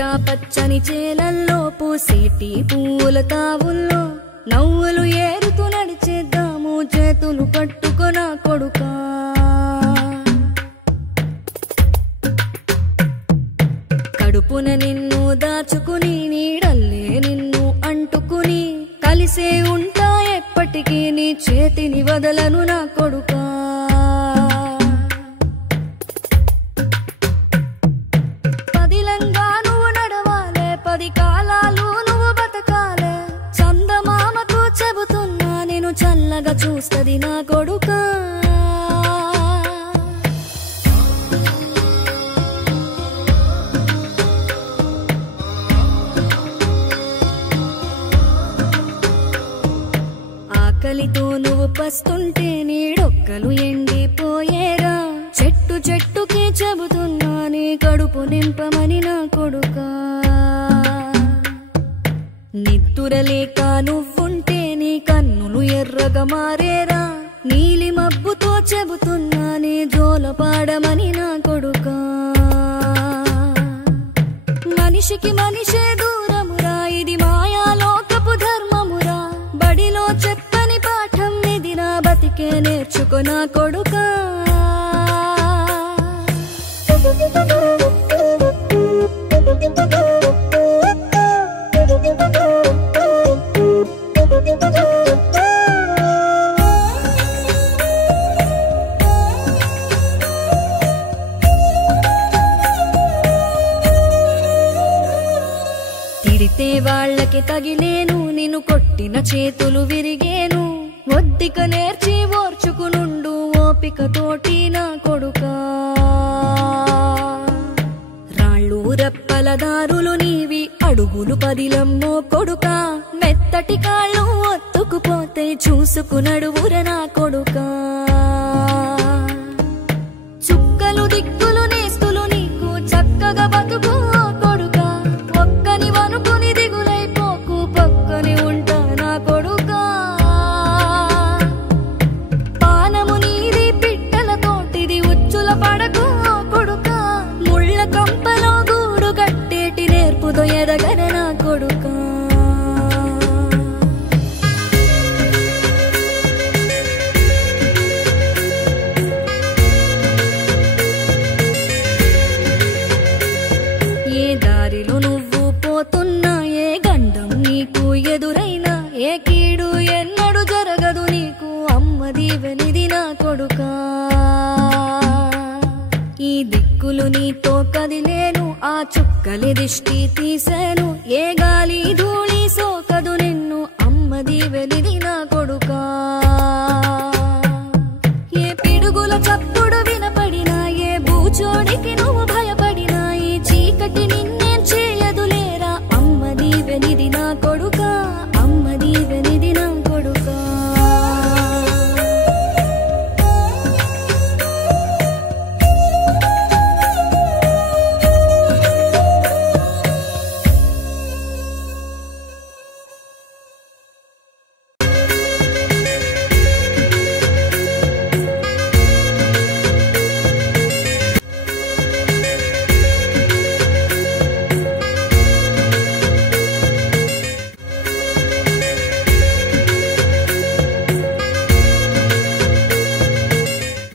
పచ్చా పచ్చని చేలల్లో పూసేటి పూల తావుల్లో నవ్వులు ఏరుతూ నడిచేద్దాము చేతులు పట్టుకొనా కొడుకా కడుపున నిన్ను దాచుకుని నీడల్లే నిన్ను అంటుకుని కలిసే ఉంటా ఎప్పటికీ నీ చేతిని వదలను నా కొడుకా పదిలంగా నువ్వు నడవాలే పది కాలాలు నువ్వు బతకాలే చందమామతో చెబుతున్నా నేను చల్లగా చూస్తది నా కొడుకా ఆకలితో నువ్వు పస్తుంటే నీడొక్కలు ఎండిపోయేరా చెట్టు చెట్టుకి చెబుతున్నా నీ కడుపు నింపమని నా కొడుకా నిద్దురలేక నువ్వుంటే నీ కన్నులు ఎర్రగా మారేరా నీలి మబ్బుతో చెబుతున్నా నీ జోల పాడమని నా కొడుకా మనిషికి మనిషే దూరమురా ఇది మాయాలోకపు ధర్మమురా బడిలో చెప్పని పాఠం నిది నా బతికే నేర్చుకో నా కొడుకా తిడితే వాళ్ళకి తగిలేను నిన్ను కొట్టిన చేతులు విరిగేను ఒద్దిక నేర్చి ఓర్చుకునుండు ఓపిక తోటి నా కొడుకా రాళ్ళు రెప్పల దారులు నీవి అడుగులు పదిలమ్మో కొడుకా మెత్తటి కాళ్ళు ఒత్తుకుపోతే చూసుకునడువుర నా కొడుకా చుక్కలు దిక్కులు నేస్తులు నీకు చక్కగా బతుకు కొడుకా ఒక్కని వనుకుని దిగులైపోకు పక్కని ఉంటా నా కొడుకా పానము నీది పిట్టల తోటిది ఉచ్చుల పడకు కొడుకా ముళ్ళ కంపలో గూడు కట్టేటి నేర్పుతో ఎదగన నా కొడుకా ఏ దారిలో నువ్వు పోతున్నా ఏ గండం నీకు ఎదురైనా ఏ కీడు ఎన్నడు జరగదు నీకు అమ్మ దీవెనిది నా కొడుకా ఈ దిక్కులు నీతో కదిలేను ఆ చుక్కలి దిష్టి తీసేను ఏ గాలి ధూళి సోకదు నిన్ను అమ్మ దీవెనిది నా కొడుకా ఏ పిడుగుల చప్పుడు